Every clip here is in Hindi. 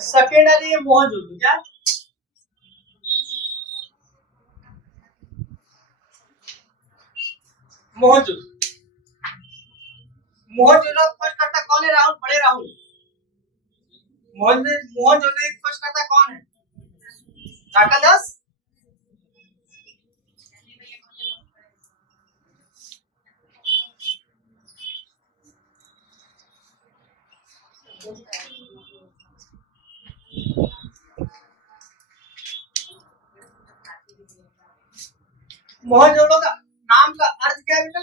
सेकेंडरी मोहनजोदड़ो क्या मोहनजोदड़ो मोहनजोदड़ो खोज करता कौन है? राहुल, बड़े राहुल। मोहनजोदड़ो खोज करता कौन है? राका दास। मोहनजोदड़ो का नाम का अर्थ क्या है बेटा?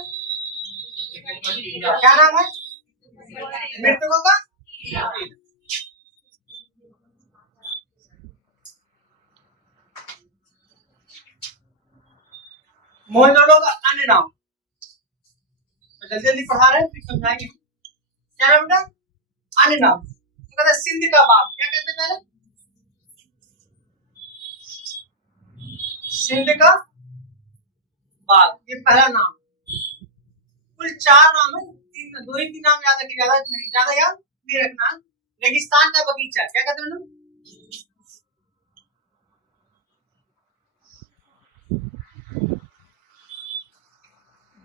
क्या नाम है? मृतकों का मोहनजोदड़ो का अन्य नाम। जल्दी जल्दी पढ़ा रहे हैं फिर समझाएंगे। क्या नाम बेटा? अन्य नाम। तो कहते हैं सिंध का बाग। क्या कहते हैं पहले? सिंध का बाग, ये पहला नाम। कुल 4 नाम है, दो ही 3 नाम याद रखिए, ज्यादा याद नहीं रखना। रेगिस्तान का बगीचा क्या कहते हैं?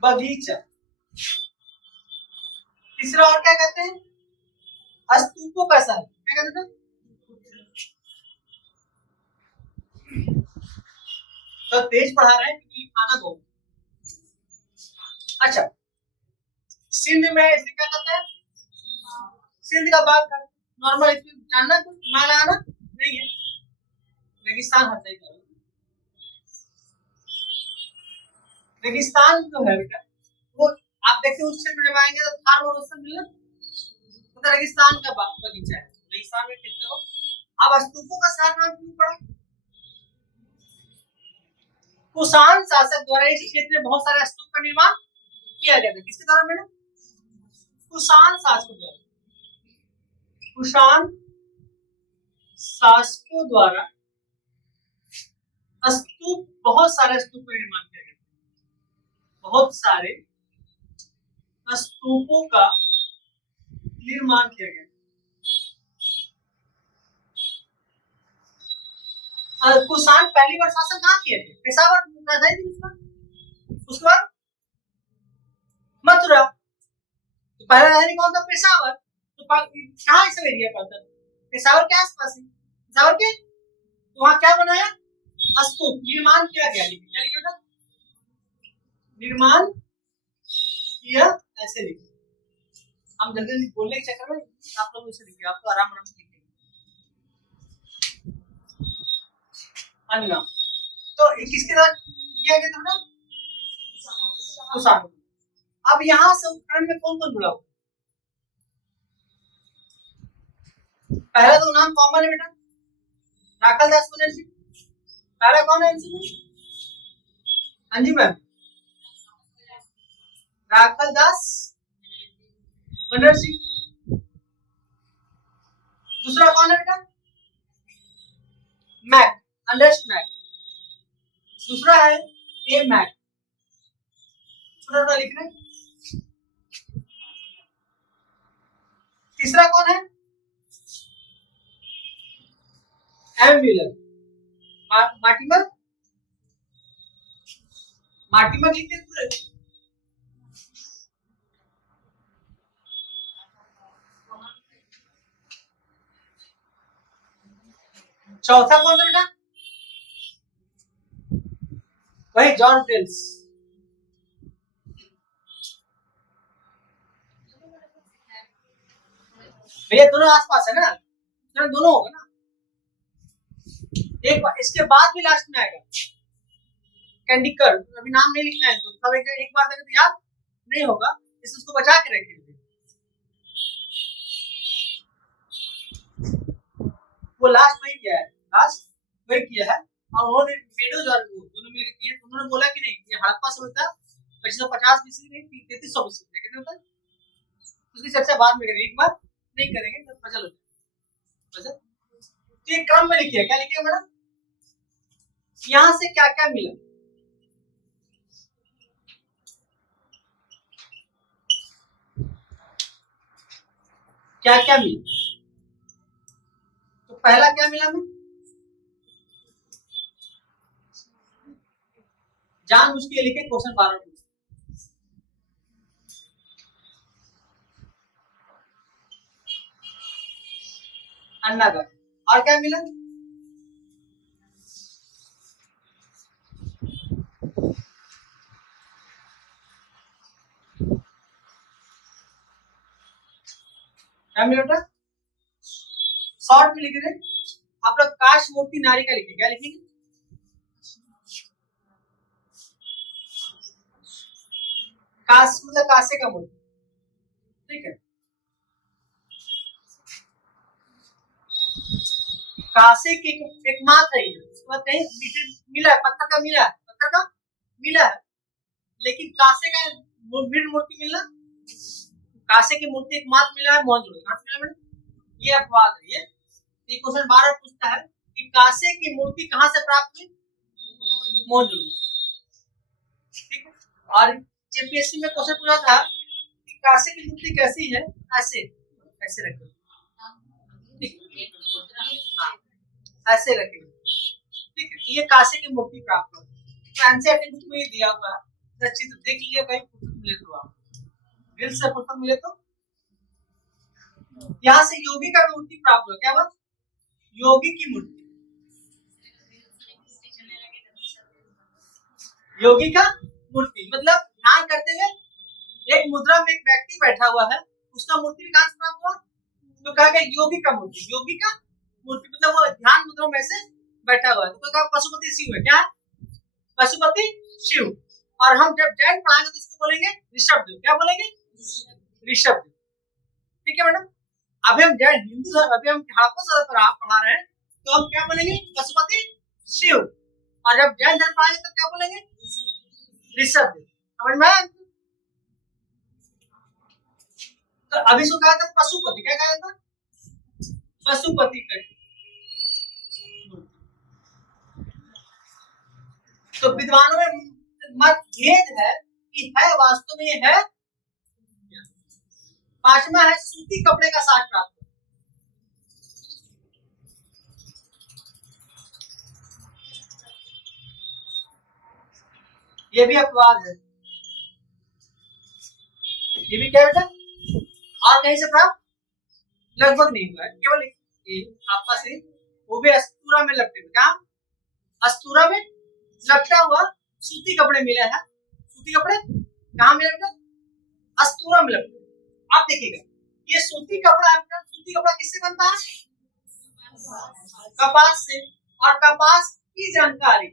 बगीचा। तीसरा और क्या कहते हैं? स्तूपों का शहर। क्या कहते हैं? तो तेज पढ़ा रहे हैं क्योंकि खाना बहुत। अच्छा, सिंध में इसे क्या कहते हैं? सिंध का बाग। नॉर्मल इसमें जानना कुछ दिमाग लगाना नहीं है, रेगिस्तान हर जगह। रेगिस्तान जो है बेटा वो आप देखते उस क्षेत्र में जब आएंगे तो थार और उससे मिलना तो रेगिस्तान का बगीचा है। रेगिस्तान में खेलते हो। अब स्तूपों का शहर नाम क्यों पड़ा? कुषाण शासक द्वारा इस क्षेत्र में बहुत सारे स्तूप का निर्माण किया गया था। किसके द्वारा बेटा? कुषाण शासकों द्वारा। कुषाण शासकों द्वारा स्तूप, बहुत सारे स्तूप का निर्माण किया गया। बहुत सारे स्तूपों का निर्माण किया गया। कुषाण पहली बार शासन कहाँ किए थे? पेशावर राजधानी थी उसका। उसके बाद मथुरा। तो पहला राजधानी कौन था? पेशावर। तो कहाँ इस एरिया पड़ता है? पेशावर के आसपास है। पेशावर के तो वहां क्या बनाया? स्तूप निर्माण किया गया। क्या लिखा था? निर्माण किया, ऐसे लिखिए। हम जल्दी जल्दी बोलने के चक्कर में आप लोग इसे लिखिए, आपको आराम आराम से लिखिए। अन्ना तो किसके साथ किया गया था? कुषाण। अब यहाँ से उत्तराखंड में कौन कौन जुड़ा हुआ? पहला तो नाम कॉमन है बेटा, राखल दास बनर्जी। पहला कौन है? हाँ जी मैम, राखल दास बनर्जी। दूसरा कौन है बेटा? Mac, Anders Mac. दूसरा है ए मैक। छोटा छोटा लिख रहे हैं। तीसरा कौन है? M wheeler. मार्टिमर, मार्टिमर लिखते हैं पूरे। चौथा कौन था बेटा? वही जॉन टेल्स। भैया दोनों आसपास है ना, दोनों होगा ना। एक बार इसके बाद भी लास्ट में आएगा कैंडिकर। अभी नाम नहीं लिखना है तो सब एक बार तक तो याद नहीं होगा, इस उसको बचा के रखेंगे। वो लास्ट वही किया है, लास्ट वही किया है। और उन्होंने मेडोज और दोनों मिलकर किए। उन्होंने बोला कि नहीं ये हड़प्पा सभ्यता 2550 बीसी नहीं 3300 बीसी में कितने होता है, उसकी चर्चा बाद में करेंगे, एक बार नहीं करेंगे तो पजल हो जाए। तो ये क्रम में लिखिए। क्या लिखिए मैडम? यहां से क्या क्या मिला? क्या क्या मिला? तो पहला क्या मिला हमें, जान मुझके लिखे क्वेश्चन 12 पूछते। अन्नागढ़। और क्या मिला, क्या मिला बेटा, शॉर्ट में लिख रहे आप लोग, काश मूर्ति नारी का लिखेंगे, क्या लिखेंगे, काश मतलब कासे का मूर्ति, ठीक है। कासे की एक मात्र है, उसके बाद कहीं मिला है, पत्थर का मिला है, पत्थर का मिला है, लेकिन कासे का मूर्ति मिलना, कासे की मूर्ति एक मात्र मिला है मोहनजोदड़ो, कहां से मिला मैडम, ये अपवाद है। ये क्वेश्चन 12 पूछता है कि कासे की मूर्ति कहां से प्राप्त हुई, मोहनजोदड़ो, ठीक है। और जेपीएससी में क्वेश्चन पूछा था कि कासे की मूर्ति कैसी है, ऐसे ऐसे रखे, हाँ ऐसे रखे, ठीक है। ये कासे की मूर्ति प्राप्त हुई, तो एनसीईआरटी बुक में ये दिया हुआ है, चित्र देख लीजिए, कहीं पुस्तक मिले तो आप दिल से पुस्तक मिले तो। यहाँ से योगी का मूर्ति प्राप्त हुआ, क्या बात, योगी की मूर्ति, योगी का मूर्ति मतलब ध्यान करते हुए एक मुद्रा में एक व्यक्ति बैठा हुआ है, उसका मूर्ति भी कहां से प्राप्त हुआ, तो कहा गया योगी का मूर्ति, योगी का मूर्ति मतलब वो ध्यान मुद्रा में से बैठा हुआ है, तो कहा पशुपति शिव है, क्या है, पशुपति शिव। और हम जब जैन पढ़ाएंगे तो इसको बोलेंगे ऋषभदेव, क्या बोलेंगे, ऋषभदेव, ठीक है मैडम। अभी हम जैन हिंदू, अभी हम हड़प्पा पढ़ा रहे हैं, तो हम क्या बोलेंगे, पशुपति शिव, और जब जैन धर्म पढ़ाएंगे तो क्या बोलेंगे, ऋषभदेव, समझ में आया। तो अभी सो कहा था पशुपति, क्या कहा था, पशुपति का। तो विद्वानों में मतभेद है कि है वास्तव में है। पांचवा है सूती कपड़े का साज प्राप्त, ये भी अपवाद है, ये भी क्या बेटा, और कहीं से प्राप्त लगभग नहीं हुआ है, केवल आपका से वो भी अस्तूरा में लपटे हुए, क्या अस्तूरा में लपटा हुआ सूती कपड़े मिले हैं, सूती कपड़े कहाँ मिले बेटा, अस्तूरा में लपटे। आप देखिएगा ये सूती कपड़ा, सूती कपड़ा किससे बनता है, कपास से, और कपास की जानकारी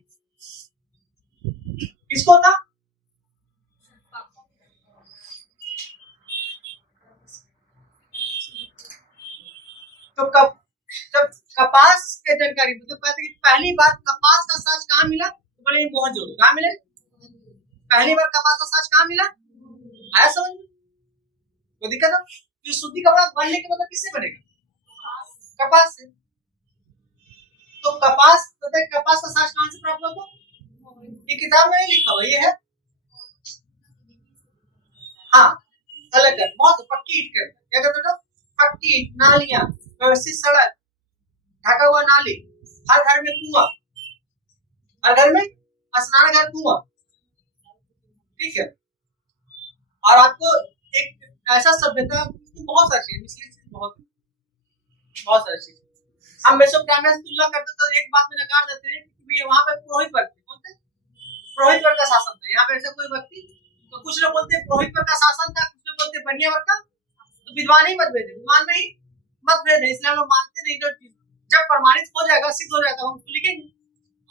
किसको था, तो जब कपास के जानकारी मतलब कहते हैं कि पहली बार कपास का साज कहाँ मिला, तो बोले मोहनजोदड़ो, कहाँ मिले, पहली बार कपास का साज कहाँ मिला, आया समझ में, कोई दिक्कत है, कि सूती कपड़ा बनने के मतलब किससे बनेगा, कपास से। तो कपास पता है कपास का साज कहां से प्राप्त हुआ, ये किताब में नहीं लिखा हुआ, ये है हाँ अलग है, बहुत पक्की ईंट कर, क्या करते हो, पक्की ईंट, नालियां, व्यवस्थित सड़क, ढका हुआ नाली, हर घर में कुआं, हर घर में स्नान घर कुआं, ठीक है। और आपको एक ऐसा सभ्यता बहुत सारी चीज, बहुत सारी चीज हम मेसोपोटामिया से तुलना करते तो एक बात में नकार देते हैं कि वहां पे पुरोहित वर्ग थे, कौन थे, पुरोहित वर्ग का शासन था, यहाँ पे ऐसा कोई व्यक्ति, तो कुछ लोग बोलते हैं पुरोहित वर्ग का शासन था, कुछ लोग बोलते हैं बनिया वर्ग का, तो विद्वान ही मतभेद है, विद्वान में ही मतभेद है, इसलिए हम लोग मानते नहीं, तो जब प्रमाणित हो जाएगा, सिद्ध हो जाएगा, हम उसको लिखेंगे।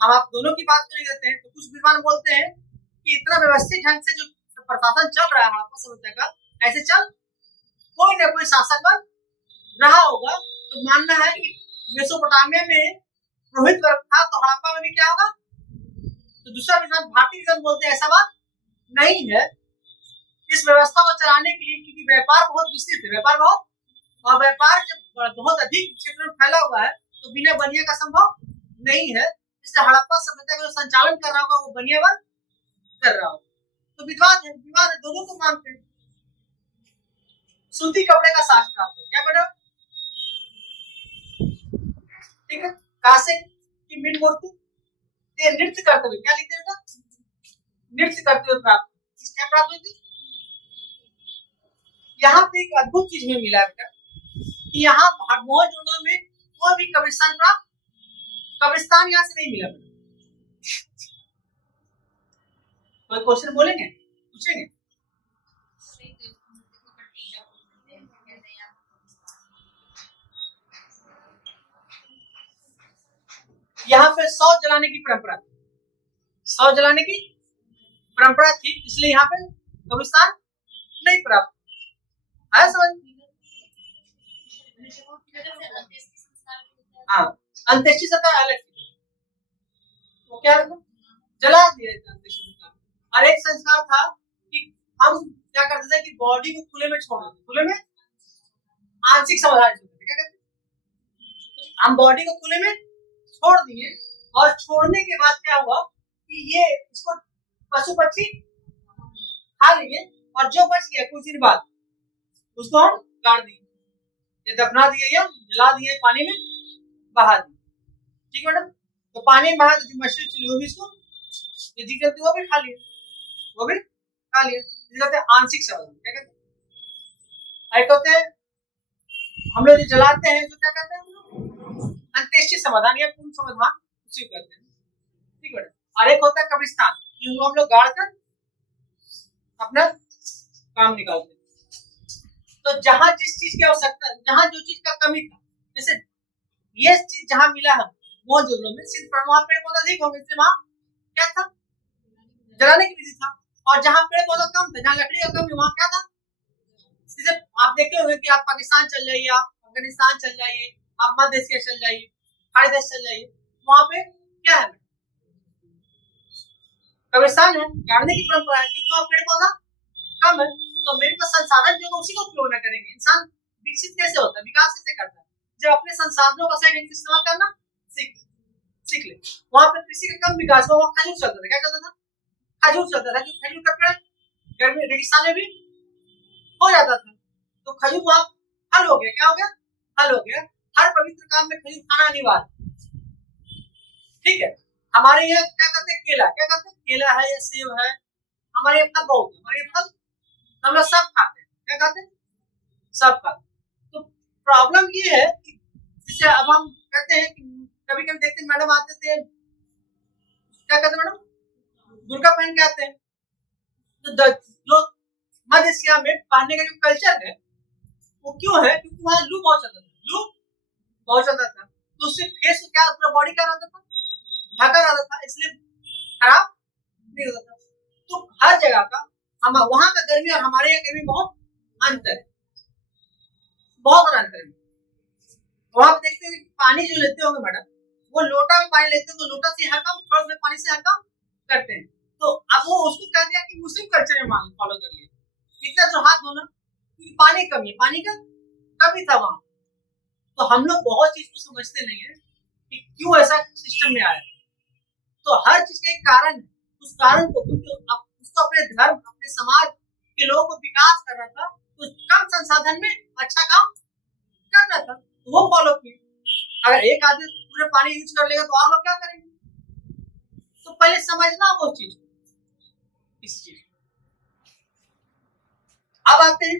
हम आप दोनों की बात नहीं करते हैं, तो कुछ विद्वान बोलते हैं कि इतना व्यवस्थित ढंग से जो प्रशासन चल रहा है हड़प्पा सभ्यता का, ऐसे चल कोई ना कोई शासक रहा होगा, तो मानना है कि मेसोपोटामिया में पुरोहित वर्ग था, तो हड़प्पा में भी क्या होगा, तो दूसरा विद्वान भारतीय विद्वान बोलते हैं ऐसा बात नहीं है। इस व्यवस्था को चलाने के लिए, क्योंकि व्यापार बहुत विस्तृत है, व्यापार बहुत, और व्यापार जब बहुत अधिक क्षेत्र में फैला हुआ है, तो बिना बनिया का संभव नहीं है, इसलिए हड़प्पा सभ्यता का जो संचालन कर रहा होगा वो बनिया वर्ग कर रहा होगा, तो विद्वान है, विवाद है, दोनों को मानते हैं। सूती कपड़े का साज प्राप्त, क्या बेटा, ठीक है। कासे की मीन मूर्ति, ये नृत्य करते हुए, क्या लिखते हैं बेटा, नृत्य करते हुए प्राप्त, क्या प्राप्त हुई थी। यहाँ पे एक अद्भुत चीज में मिला बेटा कि यहाँ मोहनजोदड़ो में कोई भी कब्रिस्तान यहाँ से नहीं मिला बेटा। कोई क्वेश्चन बोलेंगे, पूछेंगे? यहाँ पे शव जलाने की परंपरा थी, शव जलाने की परंपरा थी, इसलिए यहाँ पे कब्रिस्तान नहीं प्राप्त है। समझ? हाँ, अंत्येष्टि संस्कार अलग थी, वो क्या जला दिया था अंत्येष्टि संस्कार। और एक संस्कार था कि हम क्या करते थे कि बॉडी को खुले में छोड़ देते, खुले में आंशिक समाधान क्या करते, हम बॉडी को खुले में छोड़ दिए और छोड़ने के बाद क्या हुआ कि ये इसको पशु पक्षी खा लिए और जो बच गया कुछ दिन बाद उसको हम गाड़ दिए, ये दफना दिए या जला दिए, पानी में बहा दिए। ठीक है मैडम, तो पानी में बहा दी मछली चिली, वो भी इसको जी चलती वो भी खा लिए, वो भी खा लिए, कहते हैं आंशिक समाधान। क्या कहते हैं, कहते हैं हम लोग जो जलाते हैं, जो क्या कहते हैं अंत्येष्टि समाधान या पूर्ण समाधान उसी को कहते हैं। ठीक है, और एक होता है कब्रिस्तान, जिसको हम लोग गाड़ कर अपना काम निकालते हैं। तो जहां जिस चीज की आवश्यकता, जहां जो चीज का कमी था, जैसे ये चीज जहां मिला है मोहनजोदड़ो में, सिर्फ वहां पेड़ पौधा अधिक होंगे, इसलिए वहां क्या था, जलाने की विधि था। और जहां पेड़ पौधा कम था, जहां लकड़ी का कम, वहां क्या था, जैसे आप देखते होंगे कि आप पाकिस्तान चल जाइए, आप अफगानिस्तान चल जाइए, आप मध्य एशिया चल जाइए, खाड़ी देश चल जाइए, वहां पे क्या है, कब्रिस्तान है, गाड़ने की परंपरा है, क्योंकि वहां पेड़ पौधा कम है। तो मेरे पास संसाधन जो उसी को उपयोग न करेंगे। इंसान विकसित कैसे होता है, विकास कैसे करता है, जब अपने संसाधनों का सही ढंग से इस्तेमाल करना सीख ले। वहां पे कृषि का कम विकास हुआ, खजूर चलता था, क्या चलता था, खजूर चलता था, क्योंकि खजूर का पेड़ गर्मी रेगिस्तान में भी हो जाता था, तो खजूर वहां हल हो गया, क्या हो गया, हल हो गया। हर पवित्र काम में खजूर खाना अनिवार्य। ठीक है, हमारे यहाँ क्या करते हैं, केला, क्या करते हैं, केला है या सेब है, हमारे यहाँ फल बहुत है, हमारे यहाँ फल हम लोग सब खाते हैं, क्या खाते हैं, सब खाते हैं। तो प्रॉब्लम ये है कि जैसे अब हम कहते हैं कि कभी कभी देखते हैं मैडम आते थे, क्या कहते हैं मैडम, बुर्का पहन के आते हैं, तो जो मध्य एशिया में पहनने का जो कल्चर है वो क्यों है, क्योंकि वहां लू बहुत चलता था, लू बहुत चलता था, तो उससे फेस क्या पूरा बॉडी क्या रहता था, ढका रहता था, इसलिए खराब नहीं होता था। तो हर जगह का हम वहां का गर्मी और हमारे यहाँ गर्मी बहुत अंतर है, बहुत अंतर है। वहां पे देखते हैं पानी जो लेते होंगे मैडम, वो लोटा में पानी लेते हैं, तो लोटा से हर काम, थोड़ा में पानी से हर काम करते हैं। तो अब वो उसको कह दिया कि मुस्लिम कल्चर में मान फॉलो कर लिया, इतना जो हाथ धोना, क्योंकि पानी कमी है, पानी का कमी था वहां। तो हम लोग बहुत चीज को समझते नहीं है कि क्यों ऐसा सिस्टम में आया। तो हर चीज का एक कारण है, उस कारण को उसको अपने धर्म, अपने समाज के लोगों को विकास करना था, तो कम संसाधन में अच्छा काम करना था, तो वो फॉलो किए। अगर एक आदमी पूरे पानी यूज कर लेगा तो और लोग क्या करेंगे, तो पहले समझना वो चीज, इस चीज। अब आते हैं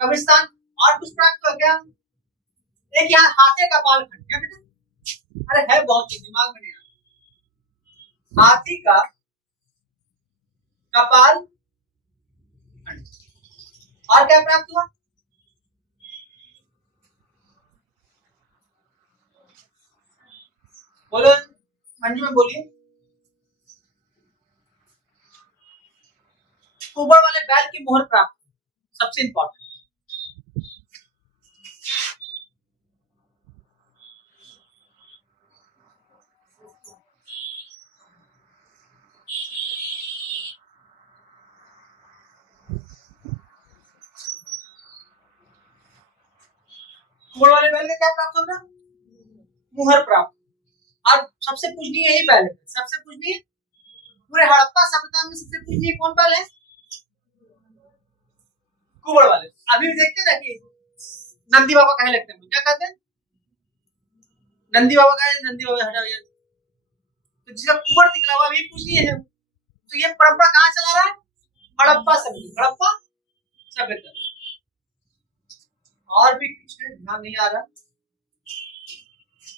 कब्रिस्तान, और कुछ प्राप्त हो गया, एक यहाँ हाथी का बाल खंड, क्या बेटा, अरे है बहुत चीज दिमाग में नहीं आ रहा, हाथी का कपाल खंड। और क्या प्राप्त हुआ, बोलो मंजू में बोलिए, कुबड़ वाले बैल की मोहर प्राप्त, सबसे इंपॉर्टेंट। कुबड़ वाले बैल का क्या प्राप्त होगा, मुहर प्राप्त। और सबसे पूजनीय यही बैल है, सबसे पूजनीय पूरे हड़प्पा सभ्यता में सबसे पूजनीय कौन बैल है, कुबड़ वाले। अभी भी देखते ना कि नंदी बाबा कहने लगते हैं, क्या कहते हैं, नंदी बाबा का है, नंदी बाबा हटा गया। तो जिसका कुबर निकला हुआ अभी पूछ लिए है। तो ये परंपरा कहाँ चला रहा है? हड़प्पा सभ्यता, हड़प्पा सभ्यता। और भी कुछ है, ध्यान नहीं आ रहा।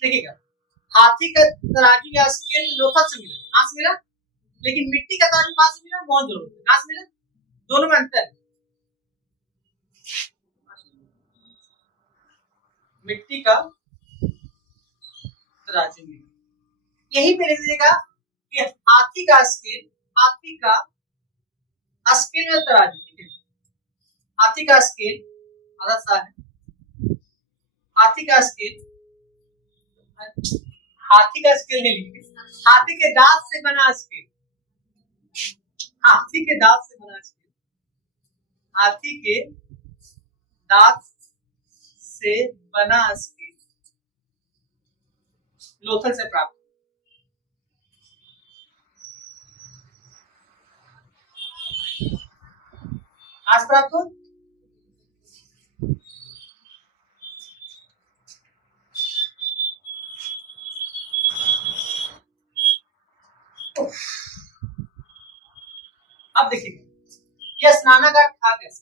देखिएगा, हाथी का तराजू या स्केल लोथल से मिला, कहाँ से मिला? लेकिन मिट्टी का तराजू कहाँ से मिला? मोहनजोदड़ो से। कहाँ से मिला? दोनों में अंतर है। मिट्टी का तराजू मिला, यही पे लिख दीजिएगा कि हाथी का स्केल, हाथी का स्केल में तराजू, ठीक है। हाथी का स्केल आधा सा है, हाथी का स्केल, हाथी का स्केल नहीं लिखेंगे, हाथी के दांत से बना स्केल, हाथी के दांत से बना स्केल, हाथी के दांत से बना स्केल लोथल से प्राप्त। आज प्राप्त हो। अब देखिए यह स्नानागार था कैसे?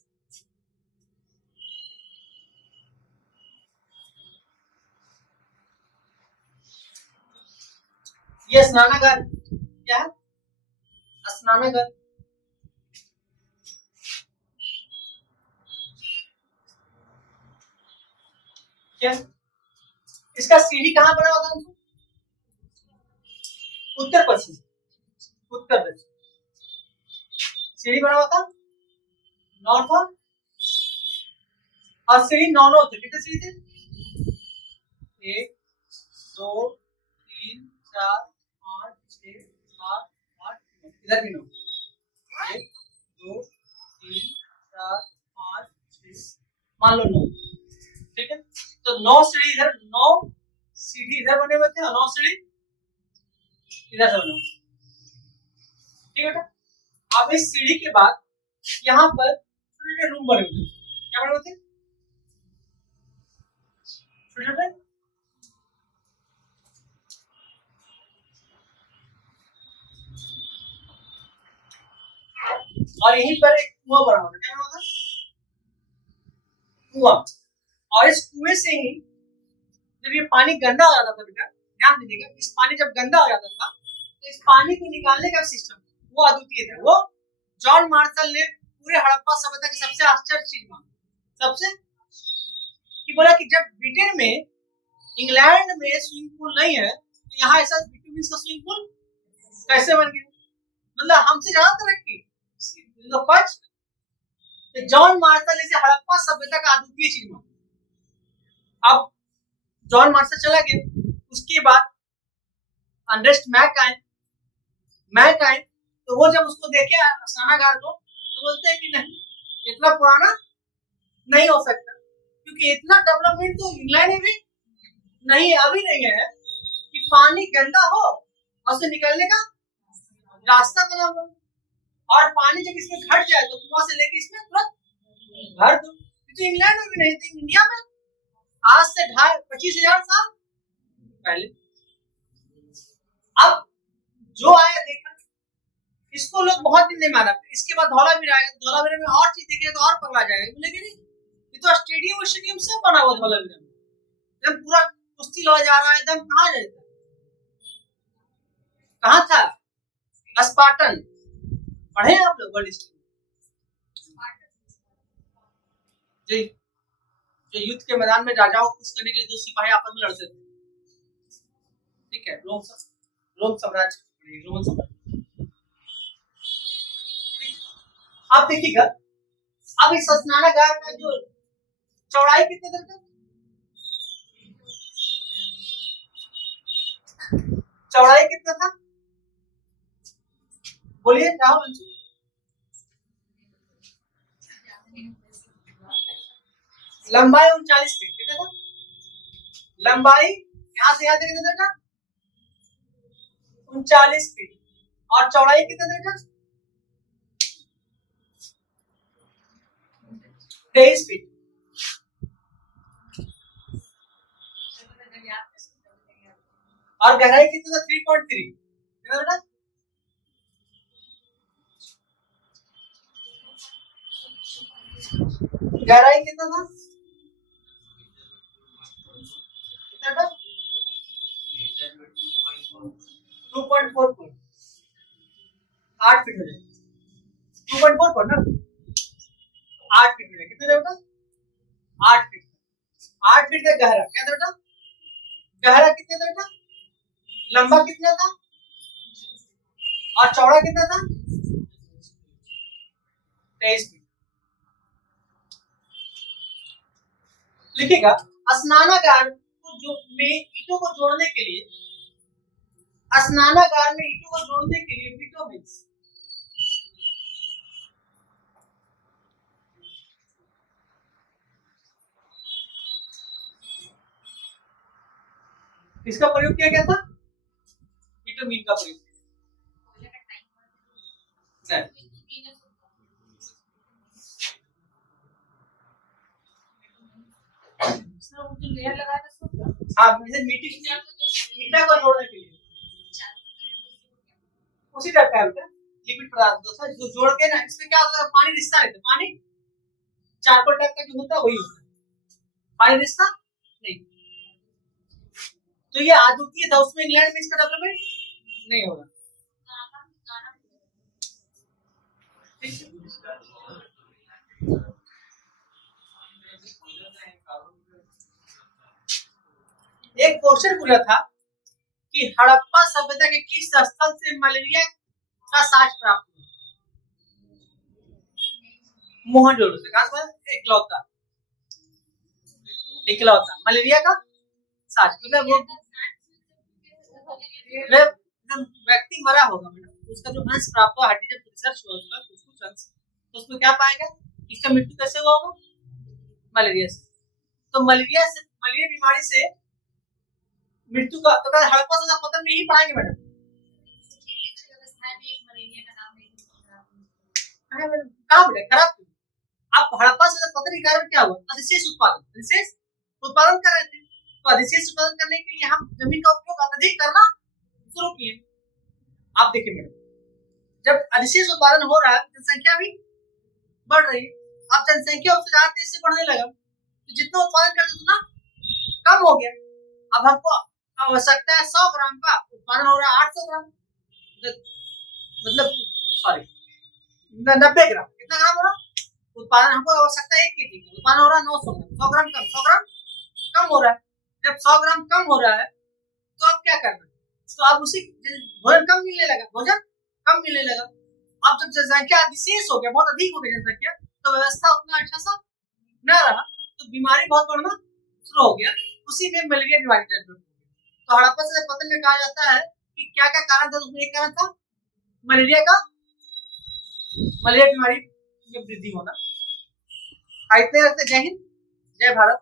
यह स्नानागार क्या है? स्नानागार। क्या इसका सीढ़ी कहाँ बना हुआ था? उत्तर पश्चिम, उत्तर पश्चिम सीढ़ी बना हुआ था, नॉर्थ और सीढ़ी नॉन थे। कितने सीढ़ी थे? 1 2 3 4 5 6 7 8 9, इधर भी 9। 1 2 3 4 5 6, मान लो 9, ठीक है। तो 9 सीढ़ी इधर, 9 सीढ़ी इधर बने हुए थे और 9 सीढ़ी इधर से बने हुए, ठीक है बेटा। अब इस सीढ़ी के बाद यहाँ पर छोटे रूम बने हुए थे। क्या बने हुए थे? छोटे और यहीं पर एक कुआं बना हुआ था। क्या बना हुआ था? कुआं। और इस कुएं से ही जब ये पानी गंदा हो जाता था बेटा, ध्यान दीजिएगा, इस पानी जब गंदा हो जाता था तो इस पानी को निकालने का सिस्टम वो अद्वितीय था। वो जॉन मार्शल ने पूरे हड़प्पा सभ्यता की सबसे आश्चर्य चीज माना, सबसे कि बोला कि जब ब्रिटेन में, इंग्लैंड में स्विमिंग पूल नहीं है तो यहाँ ऐसा बिटुमिन का स्विमिंग पूल कैसे बन गया? मतलब हमसे ज्यादा तरक्की। जॉन मार्शल ने इसे हड़प्पा सभ्यता का अद्वितीय चीज माना। अब जॉन मार्शल चला गया, उसके बाद अंडर्स्ट मैक आए, मैक आए तो वो जब उसको देखे स्नानागार को तो बोलते हैं कि नहीं इतना पुराना नहीं हो सकता, क्योंकि इतना डेवलपमेंट तो इंग्लैंड में भी नहीं, अभी नहीं है कि पानी गंदा हो और उसे निकलने का रास्ता बना हो, और पानी जब इसमें घट जाए तो कुआं से लेके इसमें तुरंत भर दो। तो इंग्लैंड में भी नहीं थी, इंडिया में आज से 25,000 साल पहले। अब जो आया देखा, इसको लोग बहुत दिन नहीं माना। इसके बाद धौलावीर आएगा, धौलावीर में और चीज देखेगा तो और पगला जाएगा, बोलेंगे नहीं ये तो स्टेडियम स्टेडियम सब बना हुआ धौलावीर में, एकदम पूरा कुश्ती लगा जा रहा है, एकदम कहाँ जाएगा? कहाँ था स्पार्टन? पढ़े आप लोग वर्ल्ड हिस्ट्री जी? जो युद्ध के मैदान में राजाओं को खुश करने के लिए दो सिपाही आपस में लड़ते थे, ठीक है। रोम साम्राज्य, रोमन साम्राज्य। आप देखिएगा, अब इस स्नानागार का जो चौड़ाई कितने देर का? चौड़ाई कितना था? बोलिए राहुल। लंबाई 39 फीट। कितना था लंबाई? यहाँ से यहाँ तक कितना था? 39 फीट। और चौड़ाई कितना था? 23 फीट। और गहराई कितना था 3.3 कितना बेटा गहराई कितना था कितना 2.4 फुट 8 फीट हो जाएगा 2.4 फुट ना 8 फीट हो जाएगा कितना बेटा 8 फीट 8 फीट का गहरा क्या था बेटा गहरा कितना था बेटा लंबा कितना था और चौड़ा कितना था 23 फीट लिखिएगा स्नानागार को जो में ईंटों को जोड़ने के लिए स्नानागार में ईंटों को जोड़ने के लिए बिटुमेन्स किसका प्रयोग किया गया था बिटुमिन का प्रयोग नहीं लेयर लगाया था हाँ मिट्टी ईटा को जोड़ने के लिए उसी टाइप का होता है लिक्विड पदार्थ होता है जो जोड़ के ना इसमें क्या होता है पानी रिश्ता रहता है पानी चारकोल टाइप का जो होता है वही होता है पानी रिश्ता नहीं तो ये अद्वितीय था उसमें इंग्लैंड में इसका डेवलपमेंट नहीं होगा एक क्वेश्चन पूछा था कि हड़प्पा सभ्यता के किस स्थल से मलेरिया का साक्ष्य प्राप्त हुआ मोहनजोदड़ो से कहां से इकलौता मलेरिया का साक्ष्य मतलब वो व्यक्ति मरा होगा मतलब उसका जो अंश प्राप्त हुआ हड्डी जब रिसर्च हुआ उसका कुछ अंश तो उसमें क्या पाएगा इसका मृत्यु कैसे हुआ होगा मलेरिया से तो मलेरिया बीमारी से मृत्यु का तो हड़प्पा सभ्यता पतन में ही पढ़ाएंगे मैडम कहाँ बेटा खराब आप हड़प्पा सभ्यता पतन के कारण क्या हुआ अधिशेष उत्पादन कर रहे थे तो अधिशेष उत्पादन करने के लिए हम जमीन का उपयोग अत्यधिक करना शुरू किए आप देखिए मैडम जब अधिशेष उत्पादन हो रहा है जनसंख्या भी बढ़ रही है अब जनसंख्या उससे ज्यादा तेज से बढ़ने लगा तो जितना उत्पादन करते उतना कम हो गया अब हमको आवश्यकता है 100 ग्राम का उत्पादन हो रहा है 800 ग्राम मतलब सॉरी 90 ग्राम कितना ग्राम हो रहा उत्पादन हमको आवश्यकता है 1 केजी का उत्पादन हो रहा है 900 ग्राम 100 ग्राम कम हो रहा है जब 100 ग्राम कम हो रहा है तो अब क्या करना तो अब उसी भोजन कम मिलने लगा अब जब जनसंख्या अधिशेष हो गया बहुत अधिक हो गई जनसंख्या तो व्यवस्था उतना अच्छा सा न रहा तो बीमारी बहुत बढ़ना शुरू हो गया उसी में मलेरिया बीमारी डेवलप हो गई तो हड़प्पा सभ्यता पतन में कहा जाता है कि क्या क्या कारण था उसमें एक कारण था मलेरिया बीमारी में वृद्धि होना। इतने रखते जय हिंद जय भारत।